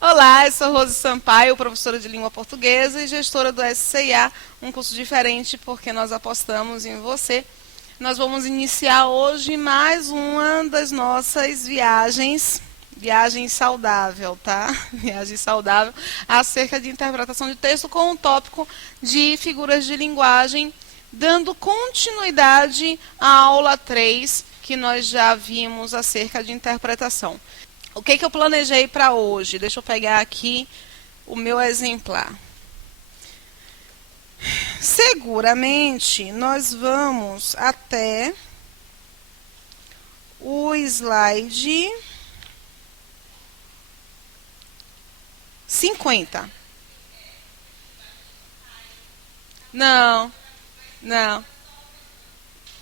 Olá, eu sou Rose Sampaio, professora de língua portuguesa e gestora do SCIA, um curso diferente porque nós apostamos em você. Nós vamos iniciar hoje mais uma das nossas viagem saudável, tá? Viagem saudável, acerca de interpretação de texto com o tópico de figuras de linguagem, dando continuidade à aula 3, que nós já vimos acerca de interpretação. O que eu planejei para hoje? Deixa eu pegar aqui o meu exemplar. Seguramente nós vamos até o slide 50. Não, não.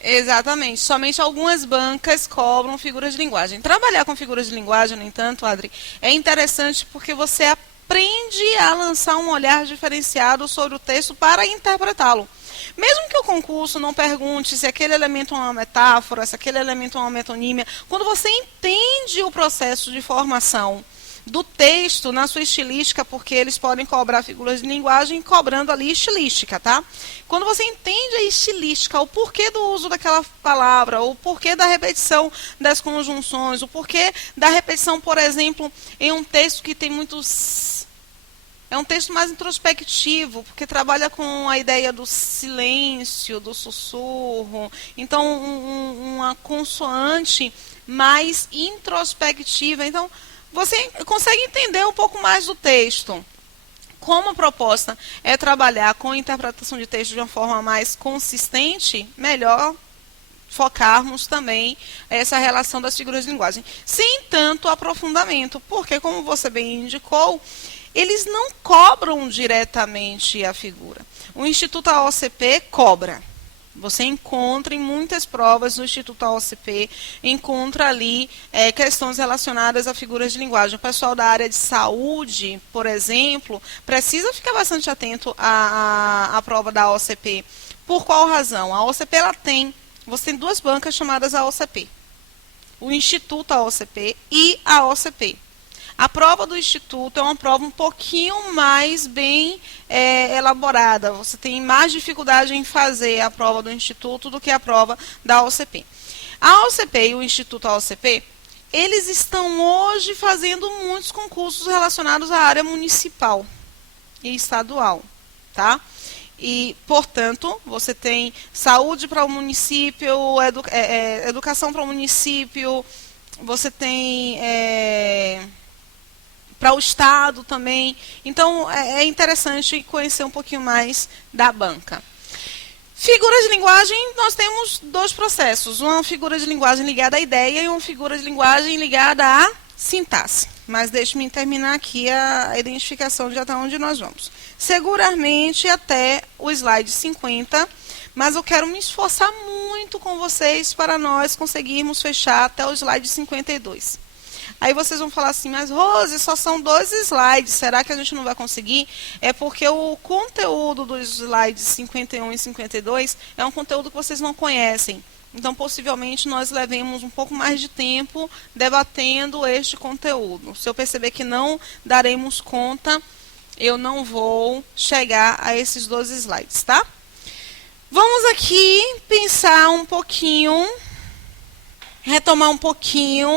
Exatamente. Somente algumas bancas cobram figuras de linguagem. Trabalhar com figuras de linguagem, no entanto, Adri, é interessante porque você aprende a lançar um olhar diferenciado sobre o texto para interpretá-lo. Mesmo que o concurso não pergunte se aquele elemento é uma metáfora, se aquele elemento é uma metonímia, quando você entende o processo de formação do texto na sua estilística, porque eles podem cobrar figuras de linguagem cobrando ali estilística, tá? Quando você entende a estilística, o porquê do uso daquela palavra, o porquê da repetição das conjunções, o porquê da repetição, por exemplo, em um texto que tem muitos... É um texto mais introspectivo, porque trabalha com a ideia do silêncio, do sussurro. Então, uma consoante mais introspectiva. Então, você consegue entender um pouco mais do texto. Como a proposta é trabalhar com a interpretação de texto de uma forma mais consistente, melhor focarmos também essa relação das figuras de linguagem. Sem tanto aprofundamento, porque, como você bem indicou, eles não cobram diretamente a figura. O Instituto AOCP cobra. Você encontra em muitas provas do Instituto AOCP, encontra ali questões relacionadas a figuras de linguagem. O pessoal da área de saúde, por exemplo, precisa ficar bastante atento à prova da AOCP. Por qual razão? A AOCP você tem duas bancas chamadas AOCP. O Instituto AOCP e a AOCP. A prova do Instituto é uma prova um pouquinho mais bem elaborada. Você tem mais dificuldade em fazer a prova do Instituto do que a prova da AOCP. A AOCP e o Instituto AOCP, eles estão hoje fazendo muitos concursos relacionados à área municipal e estadual, tá? E, portanto, você tem saúde para o município, educação para o município, você tem... para o Estado também. Então, é interessante conhecer um pouquinho mais da banca. Figuras de linguagem, nós temos dois processos. Uma figura de linguagem ligada à ideia e uma figura de linguagem ligada à sintaxe. Mas deixe-me terminar aqui a identificação de até onde nós vamos. Seguramente até o slide 50, mas eu quero me esforçar muito com vocês para nós conseguirmos fechar até o slide 52. Aí vocês vão falar assim, mas Rose, só são 2 slides, será que a gente não vai conseguir? É porque o conteúdo dos slides 51 e 52 é um conteúdo que vocês não conhecem. Então, possivelmente, nós levemos um pouco mais de tempo debatendo este conteúdo. Se eu perceber que não daremos conta, eu não vou chegar a esses 12 slides, tá? Vamos aqui pensar um pouquinho... retomar um pouquinho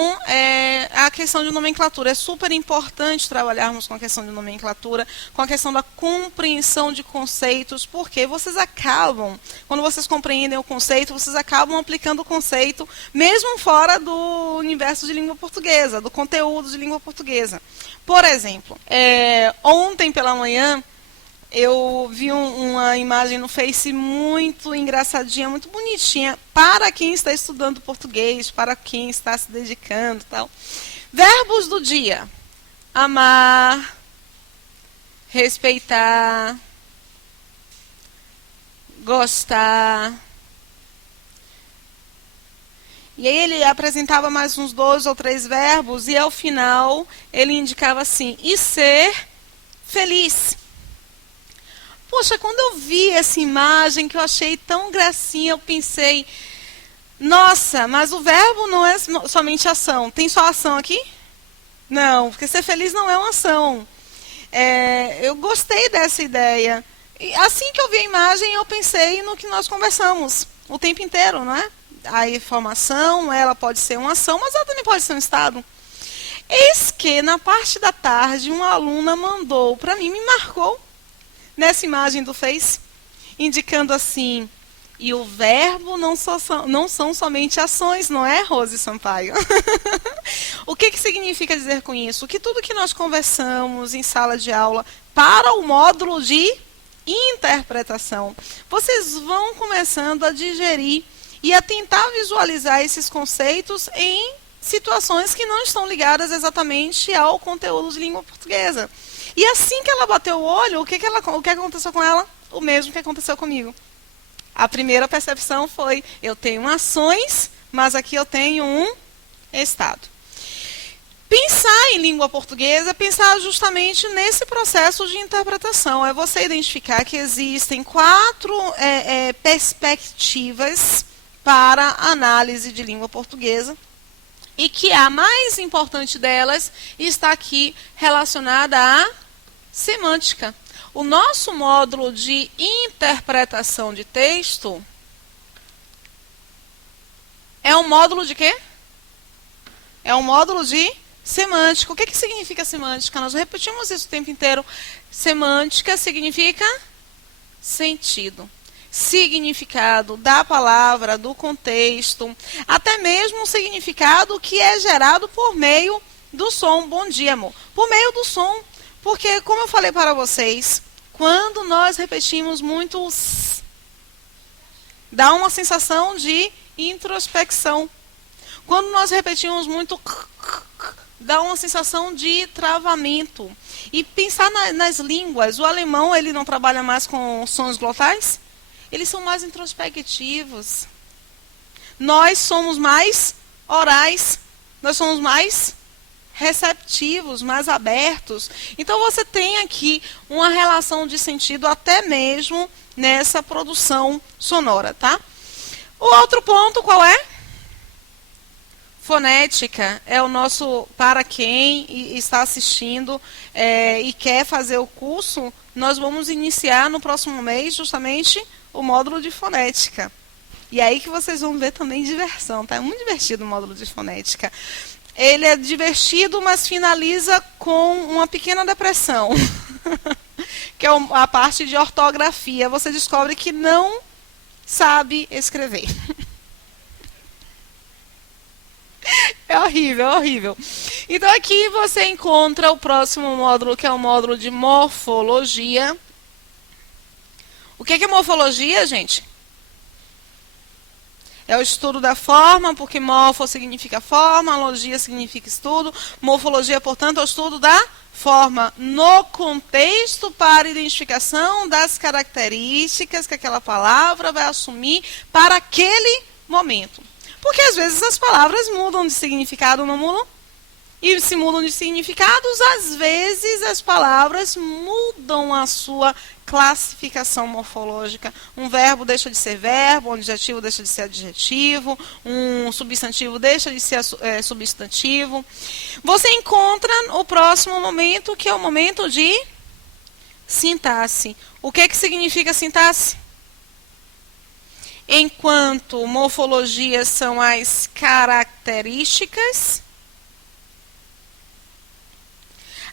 a questão de nomenclatura. É super importante trabalharmos com a questão de nomenclatura, com a questão da compreensão de conceitos, porque vocês acabam, quando vocês compreendem o conceito, vocês acabam aplicando o conceito, mesmo fora do universo de língua portuguesa, do conteúdo de língua portuguesa. Por exemplo, ontem pela manhã, eu vi uma imagem no Face muito engraçadinha, muito bonitinha, para quem está estudando português, para quem está se dedicando, tal. Verbos do dia: amar, respeitar, gostar. E aí ele apresentava mais uns 2 ou 3 verbos e ao final ele indicava assim: e ser feliz. Poxa, quando eu vi essa imagem que eu achei tão gracinha, eu pensei, nossa, mas o verbo não é somente ação. Tem só ação aqui? Não, porque ser feliz não é uma ação. Eu gostei dessa ideia. E assim que eu vi a imagem, eu pensei no que nós conversamos o tempo inteiro, não é? A informação, ela pode ser uma ação, mas ela também pode ser um estado. Eis que, na parte da tarde, uma aluna mandou para mim, me marcou nessa imagem do Face, indicando assim: e o verbo não são somente ações, não é, Rose Sampaio? O que significa dizer com isso? Que tudo que nós conversamos em sala de aula para o módulo de interpretação, vocês vão começando a digerir e a tentar visualizar esses conceitos em situações que não estão ligadas exatamente ao conteúdo de língua portuguesa. E assim que ela bateu o olho, o que aconteceu com ela? O mesmo que aconteceu comigo. A primeira percepção foi: eu tenho ações, mas aqui eu tenho um estado. Pensar em língua portuguesa, pensar justamente nesse processo de interpretação. É você identificar que existem 4 perspectivas para análise de língua portuguesa e que a mais importante delas está aqui relacionada à semântica. O nosso módulo de interpretação de texto é um módulo de quê? É um módulo de semântica. O que significa semântica? Nós repetimos isso o tempo inteiro. Semântica significa sentido, significado da palavra, do contexto, até mesmo o significado que é gerado por meio do som. Bom dia, amor. Por meio do som. Porque, como eu falei para vocês, quando nós repetimos muito, dá uma sensação de introspecção. Quando nós repetimos muito, dá uma sensação de travamento. E pensar nas línguas, o alemão ele não trabalha mais com sons glotais? Eles são mais introspectivos. Nós somos mais orais, nós somos mais receptivos, mais abertos. Então você tem aqui uma relação de sentido até mesmo nessa produção sonora, tá? O outro ponto qual é? Fonética é o nosso, para quem está assistindo e quer fazer o curso, nós vamos iniciar no próximo mês justamente o módulo de fonética. E aí que vocês vão ver também diversão, tá? É muito divertido o módulo de fonética. Ele é divertido, mas finaliza com uma pequena depressão, que é a parte de ortografia. Você descobre que não sabe escrever. É horrível, é horrível. Então aqui você encontra o próximo módulo, que é o módulo de morfologia. O que é morfologia, gente? É o estudo da forma, porque morfo significa forma, logia significa estudo. Morfologia, portanto, é o estudo da forma no contexto para identificação das características que aquela palavra vai assumir para aquele momento. Porque às vezes as palavras mudam de significado, não mudam? E se mudam de significados, às vezes as palavras mudam a sua classificação morfológica. Um verbo deixa de ser verbo, um adjetivo deixa de ser adjetivo, um substantivo deixa de ser substantivo. Você encontra o próximo momento, que é o momento de sintaxe. O que significa sintaxe? Enquanto morfologia são as características,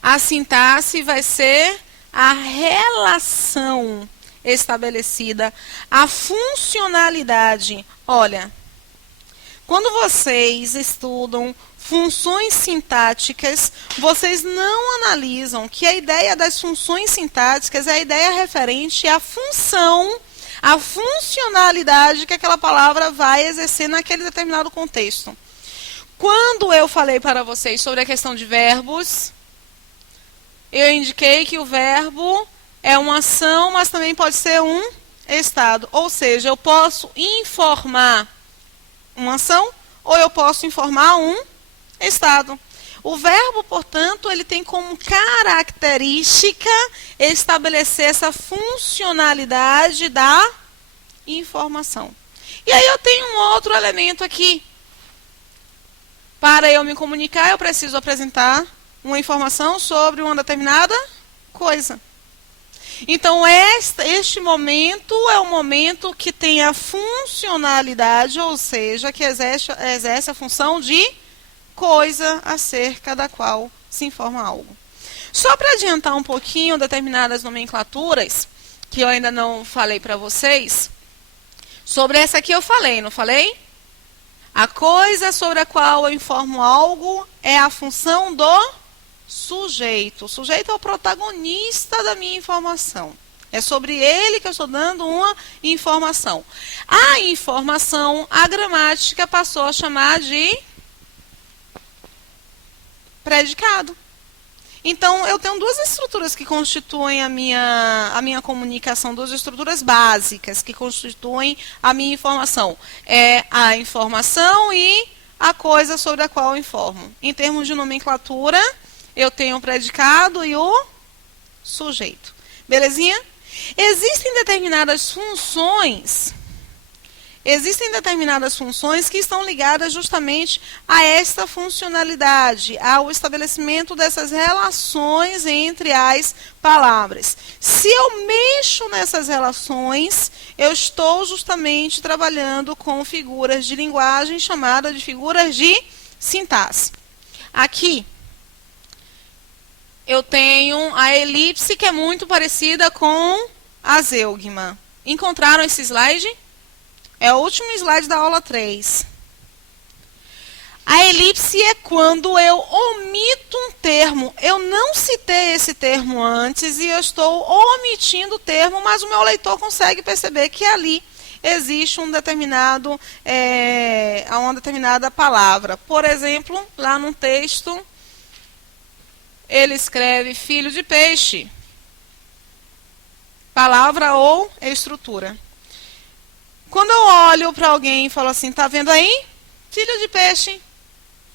a sintaxe vai ser a relação estabelecida, a funcionalidade. Olha, quando vocês estudam funções sintáticas, vocês não analisam que a ideia das funções sintáticas é a ideia referente à função, à funcionalidade que aquela palavra vai exercer naquele determinado contexto. Quando eu falei para vocês sobre a questão de verbos, eu indiquei que o verbo é uma ação, mas também pode ser um estado. Ou seja, eu posso informar uma ação ou eu posso informar um estado. O verbo, portanto, ele tem como característica estabelecer essa funcionalidade da informação. E aí eu tenho um outro elemento aqui. Para eu me comunicar, eu preciso apresentar uma informação sobre uma determinada coisa. Então, este momento é o momento que tem a funcionalidade, ou seja, que exerce a função de coisa acerca da qual se informa algo. Só para adiantar um pouquinho determinadas nomenclaturas, que eu ainda não falei para vocês, sobre essa aqui eu falei, não falei? A coisa sobre a qual eu informo algo é a função do sujeito. O sujeito é o protagonista da minha informação. É sobre ele que eu estou dando uma informação. A informação, a gramática passou a chamar de predicado. Então, eu tenho duas estruturas que constituem a minha comunicação, duas estruturas básicas que constituem a minha informação. É a informação e a coisa sobre a qual eu informo. Em termos de nomenclatura, eu tenho o predicado e o sujeito. Belezinha? Existem determinadas funções que estão ligadas justamente a esta funcionalidade, ao estabelecimento dessas relações entre as palavras. Se eu mexo nessas relações, eu estou justamente trabalhando com figuras de linguagem chamadas de figuras de sintaxe. Aqui, eu tenho a elipse, que é muito parecida com a zeugma. Encontraram esse slide? É o último slide da aula 3. A elipse é quando eu omito um termo. Eu não citei esse termo antes e eu estou omitindo o termo, mas o meu leitor consegue perceber que ali existe uma determinada palavra. Por exemplo, lá no texto, ele escreve filho de peixe. Palavra ou estrutura. Quando eu olho para alguém e falo assim, tá vendo aí? Filho de peixe,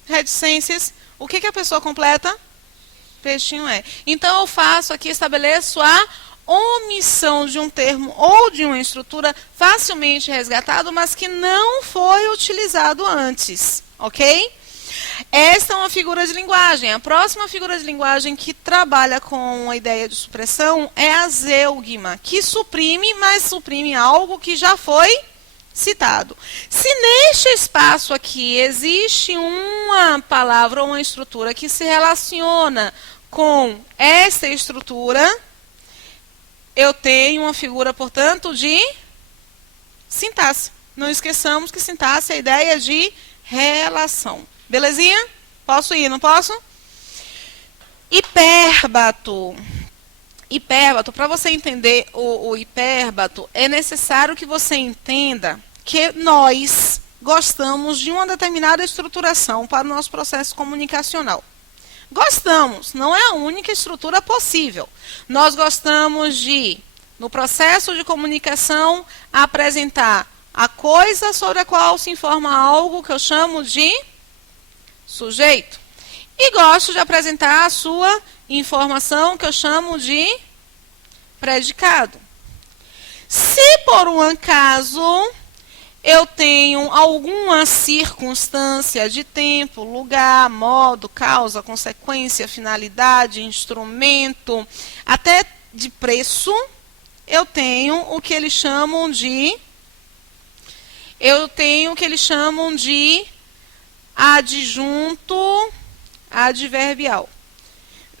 reticências, o que a pessoa completa? Peixinho é. Então, eu faço aqui, estabeleço a omissão de um termo ou de uma estrutura facilmente resgatado, mas que não foi utilizado antes, ok? Esta é uma figura de linguagem. A próxima figura de linguagem que trabalha com a ideia de supressão é a zeugma, que suprime, mas suprime algo que já foi citado. Se neste espaço aqui existe uma palavra ou uma estrutura que se relaciona com essa estrutura, eu tenho uma figura, portanto, de sintaxe. Não esqueçamos que sintaxe é a ideia de relação. Belezinha? Posso ir, não posso? Hipérbato. Hipérbato, para você entender o hipérbato, é necessário que você entenda que nós gostamos de uma determinada estruturação para o nosso processo comunicacional. Gostamos, não é a única estrutura possível. Nós gostamos de, no processo de comunicação, apresentar a coisa sobre a qual se informa algo que eu chamo de sujeito. E gosto de apresentar a sua informação que eu chamo de predicado. Se por um acaso eu tenho alguma circunstância de tempo, lugar, modo, causa, consequência, finalidade, instrumento, até de preço, eu tenho o que eles chamam de adjunto adverbial.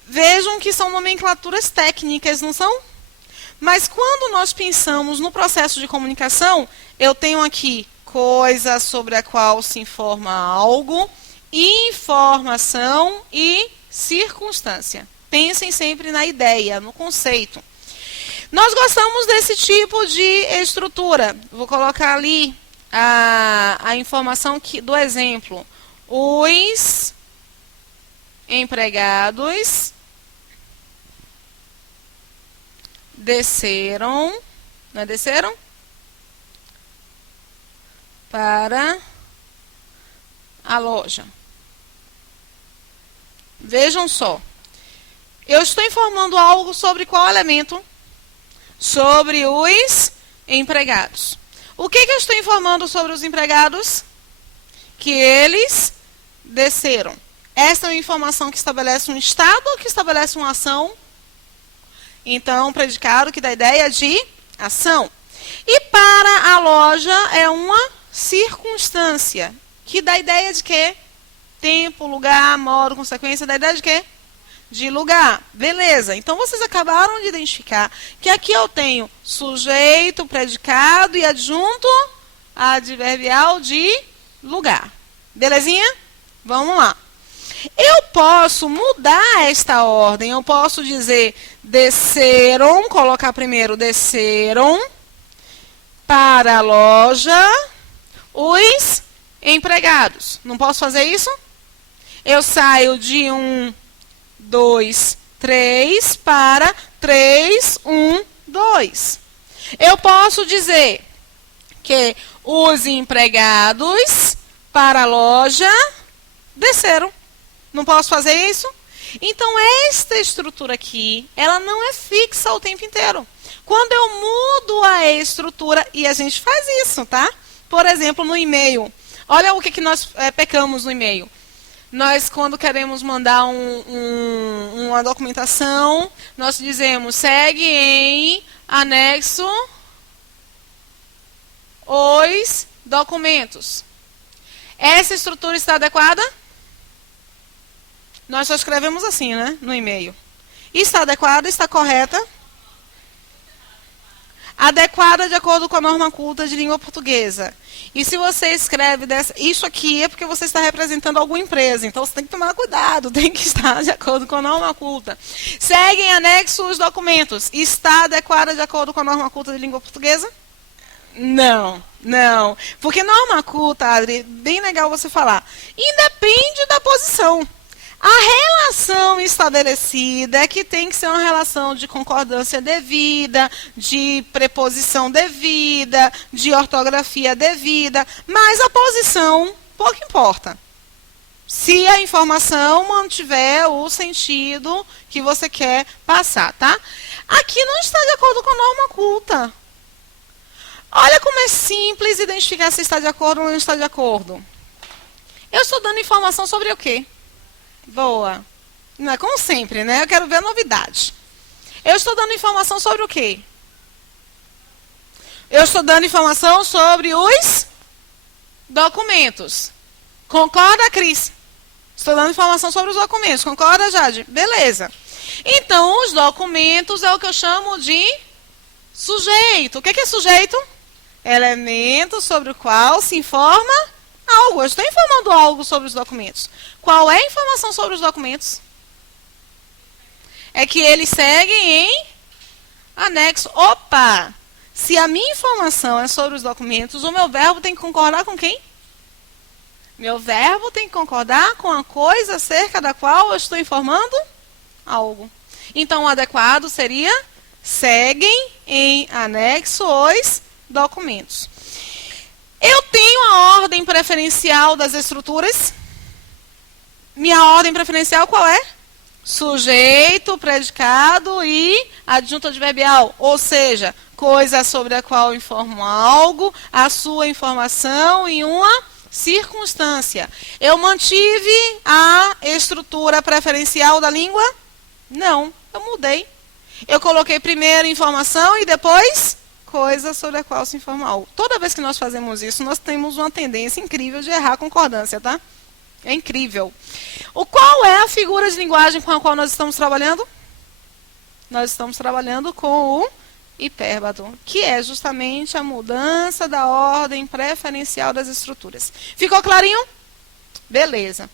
Vejam que são nomenclaturas técnicas, não são? Mas quando nós pensamos no processo de comunicação, eu tenho aqui coisa sobre a qual se informa algo, informação e circunstância. Pensem sempre na ideia, no conceito. Nós gostamos desse tipo de estrutura. Vou colocar ali a informação do exemplo. Os empregados desceram, não é desceram? Para a loja. Vejam só. Eu estou informando algo sobre qual elemento? Sobre os empregados. O que eu estou informando sobre os empregados? Que eles desceram. Essa é uma informação que estabelece um estado ou que estabelece uma ação? Então, predicado que dá ideia de ação. E para a loja é uma circunstância, que dá ideia de quê? Tempo, lugar, modo, consequência, dá ideia de quê? De lugar. Beleza. Então, vocês acabaram de identificar que aqui eu tenho sujeito, predicado e adjunto adverbial de lugar. Belezinha? Vamos lá. Eu posso mudar esta ordem. Eu posso dizer desceram, colocar primeiro desceram para a loja os empregados. Não posso fazer isso? Eu saio de 1, 2, 3 para 3, 1, 2. Eu posso dizer que os empregados para a loja desceram. Não posso fazer isso? Então, esta estrutura aqui, ela não é fixa o tempo inteiro. Quando eu mudo a estrutura, e a gente faz isso, tá? Por exemplo, no e-mail. Olha o que nós pecamos no e-mail. Nós, quando queremos mandar uma documentação, nós dizemos, segue em anexo os documentos. Essa estrutura está adequada? Nós só escrevemos assim, né? No e-mail. Está adequada? Está correta? Adequada de acordo com a norma culta de língua portuguesa. E se você escreve isso aqui é porque você está representando alguma empresa. Então você tem que tomar cuidado, tem que estar de acordo com a norma culta. Segue em anexo os documentos. Está adequada de acordo com a norma culta de língua portuguesa? Não, não. Porque norma culta, Adri, bem legal você falar. Independe da posição. A relação estabelecida é que tem que ser uma relação de concordância devida, de preposição devida, de ortografia devida, mas a posição pouco importa. Se a informação mantiver o sentido que você quer passar, tá? Aqui não está de acordo com a norma culta. Olha como é simples identificar se está de acordo ou não está de acordo. Eu estou dando informação sobre o quê? Boa. Não é como sempre, né? Eu quero ver a novidade. Eu estou dando informação sobre o quê? Eu estou dando informação sobre os documentos. Concorda, Cris? Estou dando informação sobre os documentos. Concorda, Jade? Beleza. Então, os documentos é o que eu chamo de sujeito. O que é sujeito? Elemento sobre o qual se informa algo. Eu estou informando algo sobre os documentos. Qual é a informação sobre os documentos? É que eles seguem em anexo. Opa! Se a minha informação é sobre os documentos, o meu verbo tem que concordar com quem? Meu verbo tem que concordar com a coisa acerca da qual eu estou informando algo. Então, o adequado seria seguem em anexo os documentos. Eu tenho a ordem preferencial das estruturas. Minha ordem preferencial qual é? Sujeito, predicado e adjunto adverbial. Ou seja, coisa sobre a qual informo algo, a sua informação e uma circunstância. Eu mantive a estrutura preferencial da língua? Não, eu mudei. Eu coloquei primeiro informação e depois coisa sobre a qual se informa algo. Toda vez que nós fazemos isso, nós temos uma tendência incrível de errar a concordância, tá? É incrível. Qual é a figura de linguagem com a qual nós estamos trabalhando? Nós estamos trabalhando com o hipérbato, que é justamente a mudança da ordem preferencial das estruturas. Ficou clarinho? Beleza.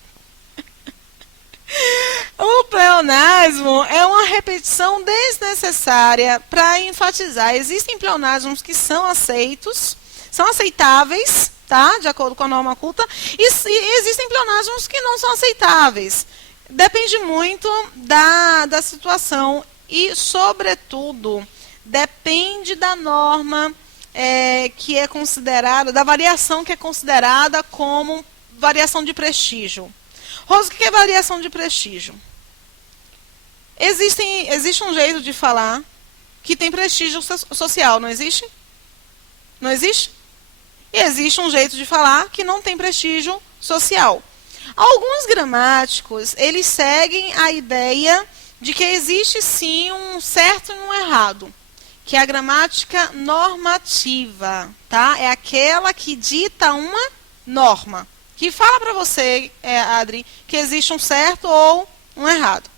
O pleonasmo é uma repetição desnecessária para enfatizar. Existem pleonasmos que são aceitos, são aceitáveis, tá? De acordo com a norma culta, e existem pleonasmos que não são aceitáveis. Depende muito da situação e, sobretudo, depende da norma que é considerada, da variação que é considerada como variação de prestígio. Rosa, o que é variação de prestígio? Existe um jeito de falar que tem prestígio social, não existe? Não existe? E existe um jeito de falar que não tem prestígio social. Alguns gramáticos, eles seguem a ideia de que existe sim um certo e um errado, que é a gramática normativa, tá? É aquela que dita uma norma, que fala para você, Adri, que existe um certo ou um errado.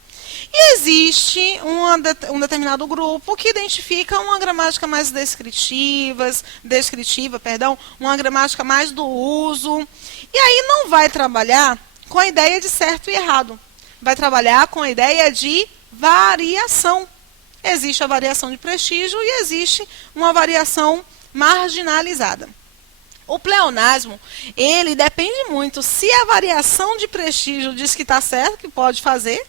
E existe um determinado grupo que identifica uma gramática mais descritiva, uma gramática mais do uso. E aí não vai trabalhar com a ideia de certo e errado. Vai trabalhar com a ideia de variação. Existe a variação de prestígio e existe uma variação marginalizada. O pleonasmo, ele depende muito se a variação de prestígio diz que está certo, que pode fazer,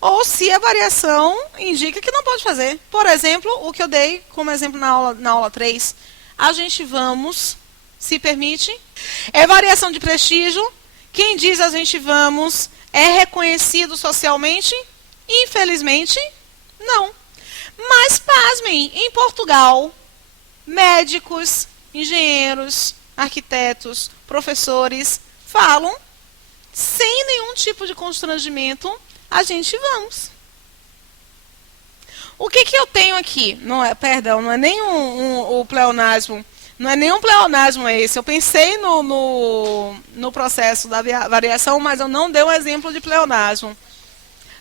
ou se a variação indica que não pode fazer. Por exemplo, o que eu dei como exemplo na aula 3, a gente vamos, se permite, é variação de prestígio. Quem diz a gente vamos é reconhecido socialmente? Infelizmente, não. Mas, pasmem, em Portugal, médicos, engenheiros, arquitetos, professores falam sem nenhum tipo de constrangimento, a gente vamos. O que eu tenho aqui? Não é, perdão, não é nem o pleonasmo. Não é nem um pleonasmo esse. Eu pensei no processo da variação, mas eu não dei um exemplo de pleonasmo.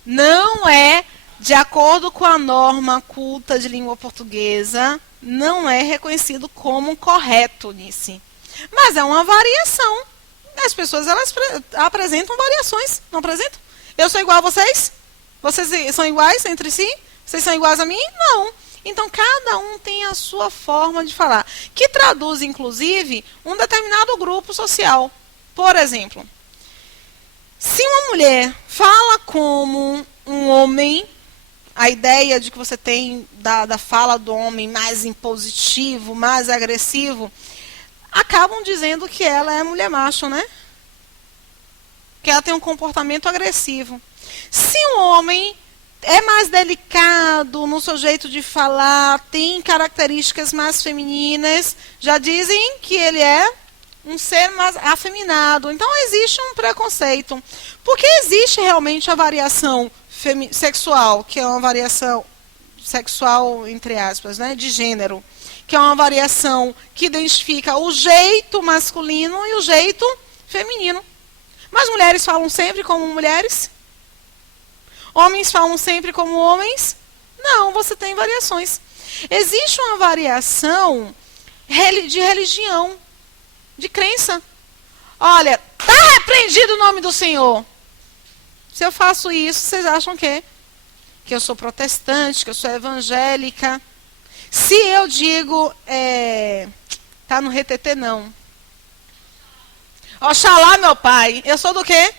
Não é, de acordo com a norma culta de língua portuguesa, não é reconhecido como correto nisso. Mas é uma variação. As pessoas, elas apresentam variações, não apresentam? Eu sou igual a vocês? Vocês são iguais entre si? Vocês são iguais a mim? Não. Então, cada um tem a sua forma de falar, que traduz, inclusive, um determinado grupo social. Por exemplo, se uma mulher fala como um homem, a ideia de que você tem da fala do homem mais impositivo, mais agressivo, acabam dizendo que ela é mulher macho, né? Que ela tem um comportamento agressivo. Se um homem é mais delicado no seu jeito de falar, tem características mais femininas, já dizem que ele é um ser mais afeminado. Então, existe um preconceito. Porque existe realmente a variação sexual, que é uma variação sexual, entre aspas, né, de gênero, que é uma variação que identifica o jeito masculino e o jeito feminino. Mas mulheres falam sempre como mulheres? Homens falam sempre como homens? Não, você tem variações. Existe uma variação de religião, de crença. Olha, está repreendido o nome do Senhor. Se eu faço isso, vocês acham que eu sou protestante, que eu sou evangélica. Se eu digo, tá no RTT não. Oxalá, meu pai. Eu sou do quê?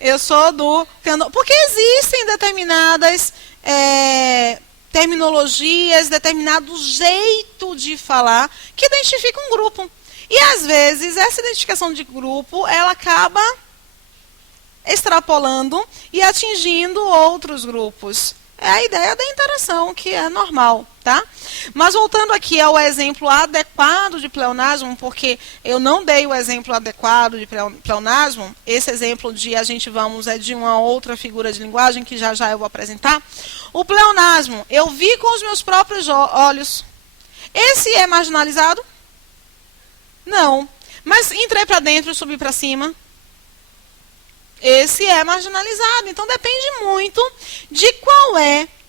Eu sou do... Porque existem determinadas terminologias, determinado jeito de falar que identifica um grupo. E, às vezes, essa identificação de grupo, ela acaba extrapolando e atingindo outros grupos. É a ideia da interação, que é normal, tá? Mas voltando aqui ao exemplo adequado de pleonasmo, porque eu não dei o exemplo adequado de pleonasmo, esse exemplo de a gente vamos é de uma outra figura de linguagem, que já já eu vou apresentar. O pleonasmo, eu vi com os meus próprios olhos. Esse é marginalizado? Não. Mas entrei para dentro e subi para cima? Esse é marginalizado. Então, depende muito de qual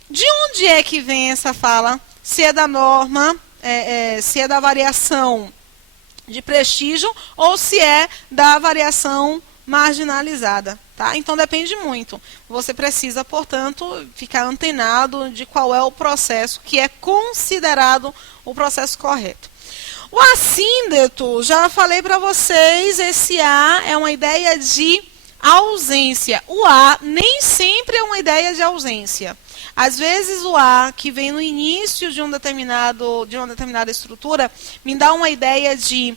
de onde é que vem essa fala, se é da norma, se é da variação de prestígio ou se é da variação marginalizada. Tá? Então, depende muito. Você precisa, portanto, ficar antenado de qual é o processo que é considerado o processo correto. O assíndeto, já falei para vocês, esse A é uma ideia de ausência. O A nem sempre é uma ideia de ausência. Às vezes o A, que vem no início de uma determinada estrutura, me dá uma ideia de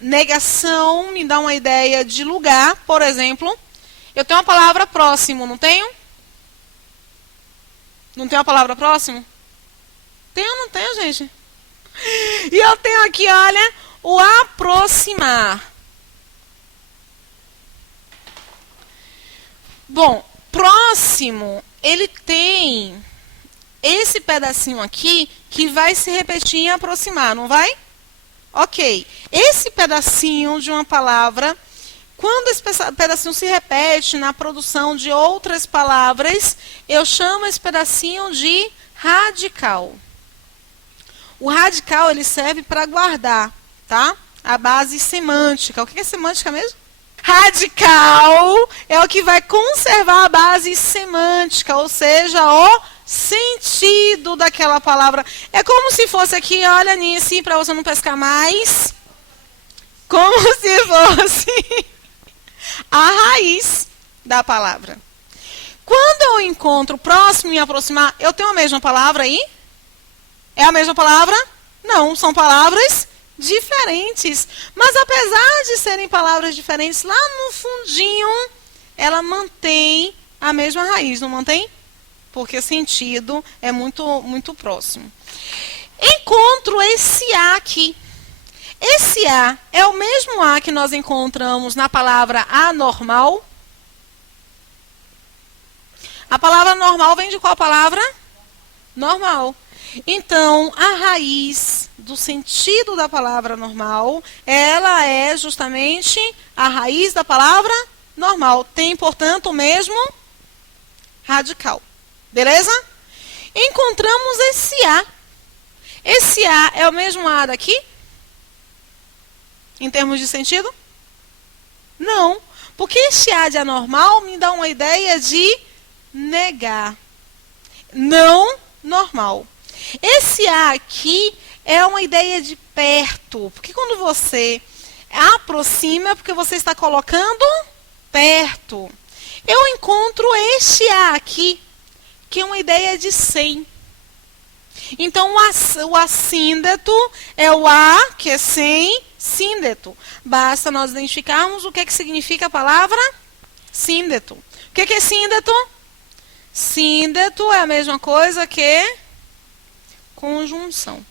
negação, me dá uma ideia de lugar. Por exemplo, eu tenho uma palavra próximo, não tenho? Não tenho a palavra próximo? Tenho ou não tenho, gente? E eu tenho aqui, olha, o aproximar. Bom, próximo, ele tem esse pedacinho aqui que vai se repetir e aproximar, não vai? Ok. Esse pedacinho de uma palavra, quando esse pedacinho se repete na produção de outras palavras, eu chamo esse pedacinho de radical. O radical, ele serve para guardar, tá? A base semântica. O que é semântica mesmo? Radical é o que vai conservar a base semântica, ou seja, o sentido daquela palavra. É como se fosse aqui, olha nisso, para você não pescar mais. Como se fosse a raiz da palavra. Quando eu encontro próximo e aproximar, eu tenho a mesma palavra aí? É a mesma palavra? Não, são palavras diferentes. Mas apesar de serem palavras diferentes, lá no fundinho, ela mantém a mesma raiz, não mantém? Porque sentido é muito próximo. Encontro esse A aqui. Esse A é o mesmo A que nós encontramos na palavra anormal. A palavra normal vem de qual palavra? Normal. Então, a raiz do sentido da palavra normal, ela é justamente a raiz da palavra normal. Tem, portanto, o mesmo radical. Beleza? Encontramos esse A. Esse A é o mesmo A daqui? Em termos de sentido? Não. Porque esse A de anormal me dá uma ideia de negar. Não normal. Esse A aqui é uma ideia de perto. Porque quando você aproxima, é porque você está colocando perto. Eu encontro este A aqui, que é uma ideia de sem. Então, o assíndeto é o A, que é sem, síndeto. Basta nós identificarmos o que significa a palavra síndeto. O que é síndeto? Síndeto é a mesma coisa que conjunção.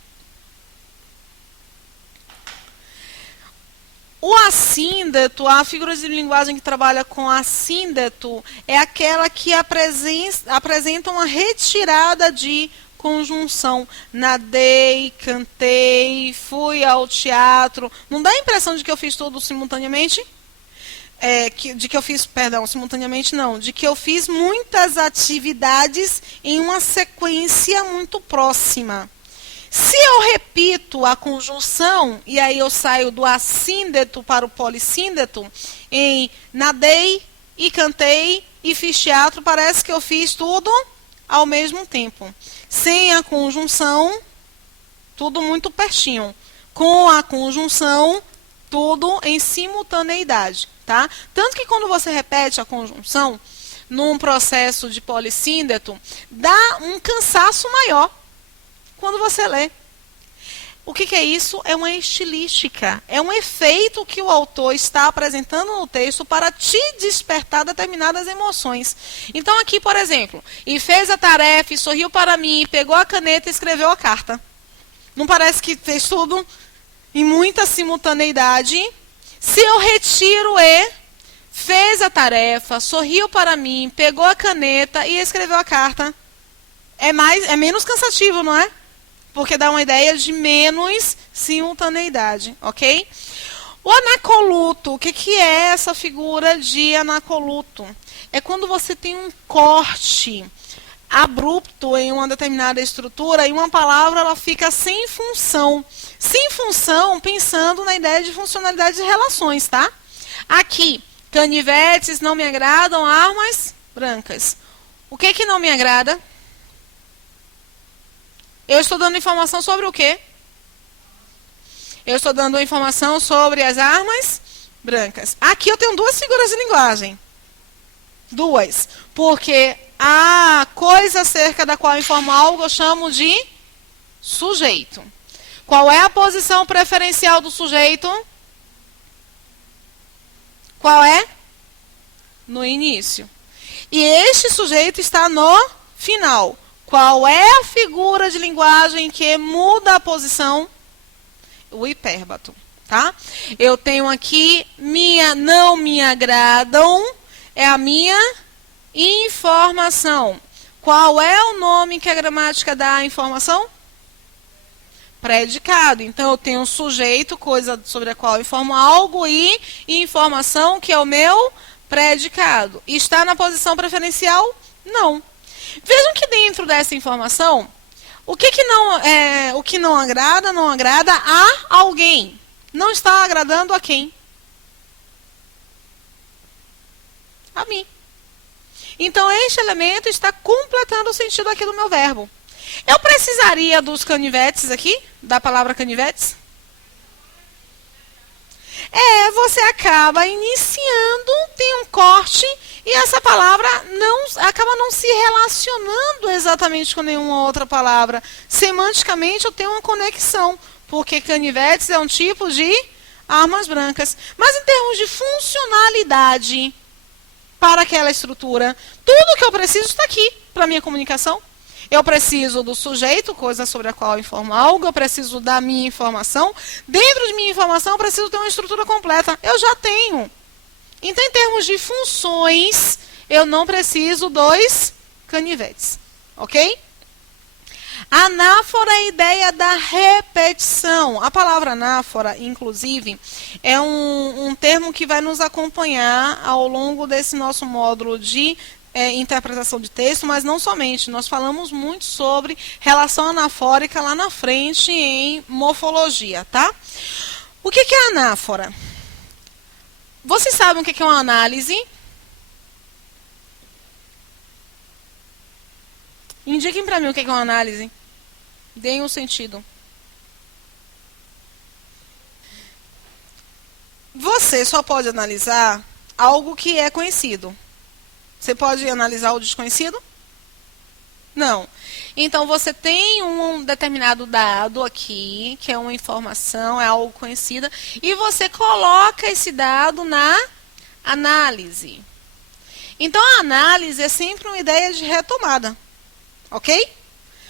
O assíndeto, a figura de linguagem que trabalha com assíndeto, é aquela que apresenta uma retirada de conjunção. Nadei, cantei, fui ao teatro. Não dá a impressão de que eu fiz tudo simultaneamente? Simultaneamente não. De que eu fiz muitas atividades em uma sequência muito próxima. Se eu repito a conjunção, e aí eu saio do assíndeto para o polissíndeto, em nadei e cantei e fiz teatro, parece que eu fiz tudo ao mesmo tempo. Sem a conjunção, tudo muito pertinho. Com a conjunção, tudo em simultaneidade. Tá? Tanto que quando você repete a conjunção, num processo de polissíndeto, dá um cansaço maior quando você lê. O que é isso? É uma estilística. É um efeito que o autor está apresentando no texto para te despertar determinadas emoções. Então aqui, por exemplo, e fez a tarefa, e sorriu para mim, pegou a caneta e escreveu a carta. Não parece que fez tudo em muita simultaneidade? Se eu retiro E, fez a tarefa, sorriu para mim, pegou a caneta e escreveu a carta. É menos cansativo, não é? Porque dá uma ideia de menos simultaneidade, ok? O anacoluto, o que é essa figura de anacoluto? É quando você tem um corte abrupto em uma determinada estrutura e uma palavra ela fica sem função. Sem função, pensando na ideia de funcionalidade de relações, tá? Aqui, canivetes não me agradam, armas brancas. O que não me agrada? Eu estou dando informação sobre o quê? Eu estou dando informação sobre as armas brancas. Aqui eu tenho duas figuras de linguagem. Duas. Porque a coisa acerca da qual informo algo eu chamo de sujeito. Qual é a posição preferencial do sujeito? Qual é? No início. E este sujeito está no final. Qual é a figura de linguagem que muda a posição? O hipérbato, tá? Eu tenho aqui, minha não me agradam, é a minha Informação. Qual é o nome que a gramática dá à informação? Predicado. Então, eu tenho um sujeito, coisa sobre a qual eu informo algo, e informação, que é o meu predicado. Está na posição preferencial? Não. Vejam que dentro dessa informação, o que não agrada a alguém. Não está agradando a quem? A mim. Então, este elemento está completando o sentido aqui do meu verbo. Eu precisaria dos canivetes aqui, da palavra canivetes? Você acaba iniciando, tem um corte, e essa palavra acaba não se relacionando exatamente com nenhuma outra palavra. Semanticamente, eu tenho uma conexão, porque canivetes é um tipo de armas brancas. Mas em termos de funcionalidade para aquela estrutura, tudo que eu preciso está aqui para a minha comunicação. Eu preciso do sujeito, coisa sobre a qual eu informo algo, eu preciso da minha informação. Dentro de minha informação, eu preciso ter uma estrutura completa. Eu já tenho. Então, em termos de funções, eu não preciso dos canivetes. Ok? Anáfora é a ideia da repetição. A palavra anáfora, inclusive, é um termo que vai nos acompanhar ao longo desse nosso módulo de interpretação de texto, mas não somente. Nós falamos muito sobre relação anafórica lá na frente em morfologia, tá? O que é anáfora? Vocês sabem o que é uma análise? Indiquem para mim o que é uma análise. Deem um sentido. Você só pode analisar algo que é conhecido. Você pode analisar o desconhecido? Não. Então, você tem um determinado dado aqui, que é uma informação, é algo conhecido, e você coloca esse dado na análise. Então, a análise é sempre uma ideia de retomada. Ok?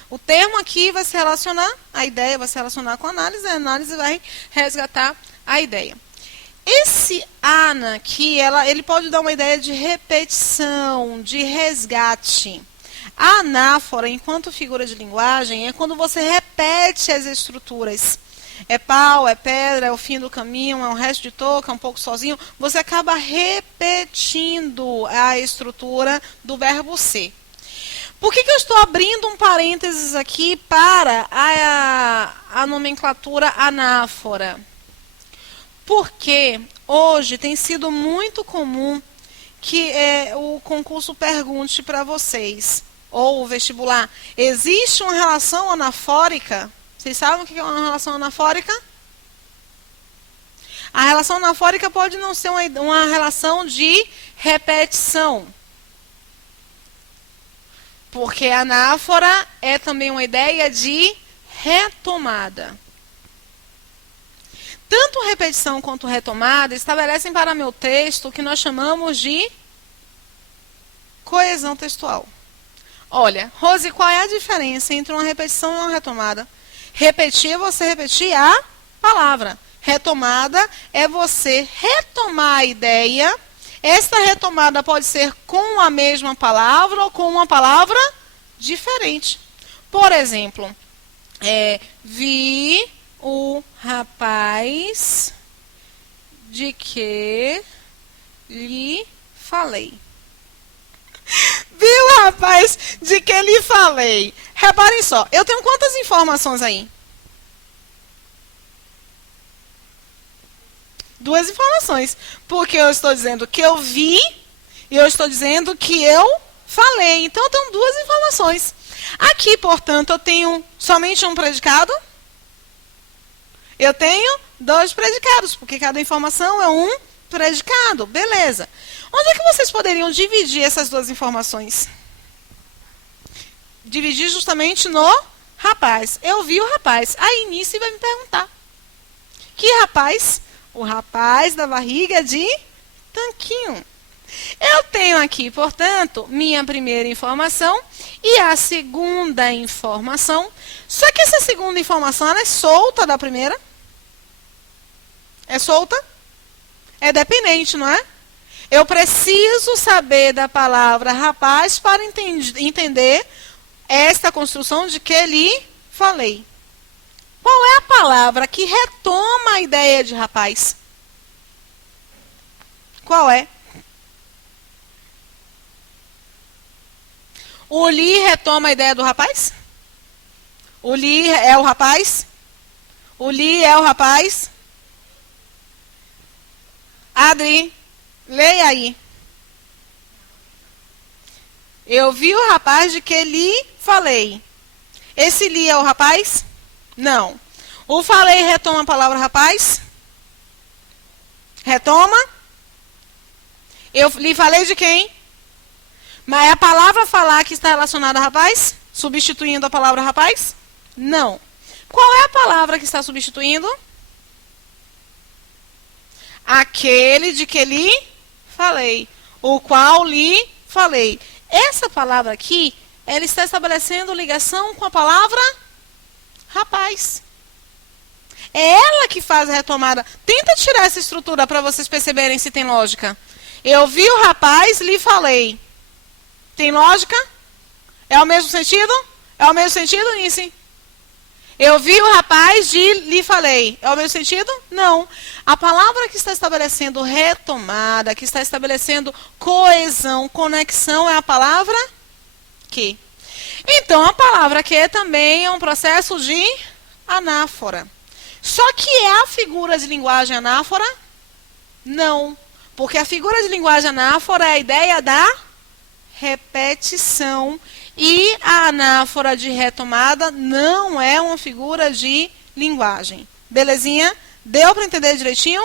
O termo aqui vai se relacionar, a ideia vai se relacionar com a análise vai resgatar a ideia. Esse ana aqui, ele pode dar uma ideia de repetição, de resgate. A anáfora, enquanto figura de linguagem, é quando você repete as estruturas. É pau, é pedra, é o fim do caminho, é um resto de touca, é um pouco sozinho. Você acaba repetindo a estrutura do verbo ser. Por que eu estou abrindo um parênteses aqui para a nomenclatura anáfora? Porque hoje tem sido muito comum que o concurso pergunte para vocês, ou o vestibular, existe uma relação anafórica? Vocês sabem o que é uma relação anafórica? A relação anafórica pode não ser uma relação de repetição. Porque anáfora é também uma ideia de retomada. Tanto repetição quanto retomada estabelecem para meu texto o que nós chamamos de coesão textual. Olha, Rose, qual é a diferença entre uma repetição e uma retomada? Repetir é você repetir a palavra. Retomada é você retomar a ideia. Esta retomada pode ser com a mesma palavra ou com uma palavra diferente. Por exemplo, vi o rapaz de que lhe falei. Vi o rapaz de que lhe falei. Reparem só, eu tenho quantas informações aí? 2 informações. Porque eu estou dizendo que eu vi e eu estou dizendo que eu falei. Então, eu tenho 2 informações. Aqui, portanto, eu tenho somente um predicado. Eu tenho 2 predicados, porque cada informação é um predicado. Beleza. Onde é que vocês poderiam dividir essas 2 informações? Dividir justamente no rapaz. Eu vi o rapaz. Aí, início vai me perguntar. Que rapaz? O rapaz da barriga de Tanquinho. Eu tenho aqui, portanto, minha primeira informação e a segunda informação. Só que essa segunda informação ela é solta da primeira. É solta? É dependente, não é? Eu preciso saber da palavra rapaz para entender esta construção de que lhe falei. Qual é a palavra que retoma a ideia de rapaz? Qual é? O li retoma a ideia do rapaz? O li é o rapaz? O li é o rapaz? Adri, leia aí. Eu vi o rapaz de que lhe falei. Esse li é o rapaz? Não. O falei retoma a palavra rapaz? Retoma? Eu lhe falei de quem? Mas é a palavra falar que está relacionada a rapaz? Substituindo a palavra rapaz? Não. Qual é a palavra que está substituindo? Aquele de que lhe falei. O qual lhe falei. Essa palavra aqui, ela está estabelecendo ligação com a palavra rapaz. É ela que faz a retomada. Tenta tirar essa estrutura para vocês perceberem se tem lógica. Eu vi o rapaz, lhe falei. Tem lógica? É o mesmo sentido? É o mesmo sentido, Nice? Eu vi o rapaz, lhe falei. É o mesmo sentido? Não. A palavra que está estabelecendo retomada, que está estabelecendo coesão, conexão, é a palavra que. Então, a palavra que também é um processo de anáfora. Só que é a figura de linguagem anáfora? Não. Porque a figura de linguagem anáfora é a ideia da repetição. E a anáfora de retomada não é uma figura de linguagem. Belezinha? Deu para entender direitinho?